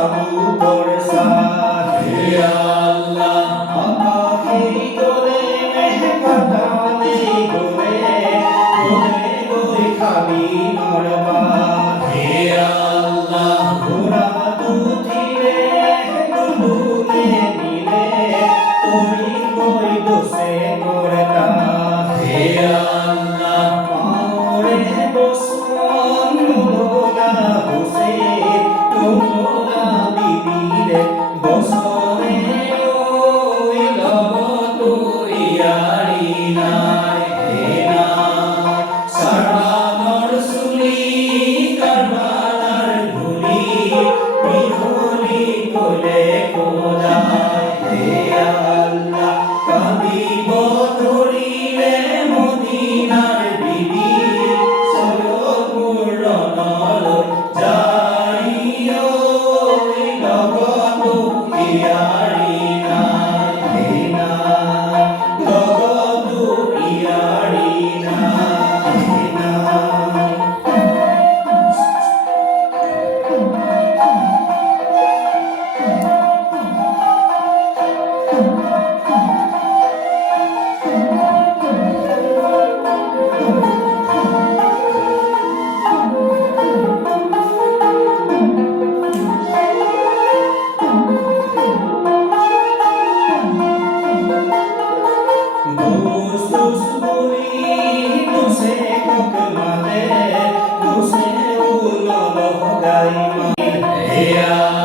সাবু বরসাত হে আল্লাহ আমাকে তোরে মেহকাতানে গোরে তোরে গোই খাবি নরবাত হে আল্লাহ ঘোরা দুধিরে দুলুলে নিলে তোরি গোই দোষে করতা হে আল্লাহ পাওরে বসন মোলা হোসে তোমরা বিবিরে বসরে ওই লবত ইয়ারি নাই হে নাই সারানর সুলি কারবালার ভুলি বিহলি কোলে কোলায় হে আল্লাহ কাঁদিব ধরিলে মদিনার বিবি সরপুর নল যাইও লগত ইয়ারি নাই হে নাই লগত ইয়ারি নাই হে নাই दोस्त बोली तुसे कक माले तुसे उलो गाई माले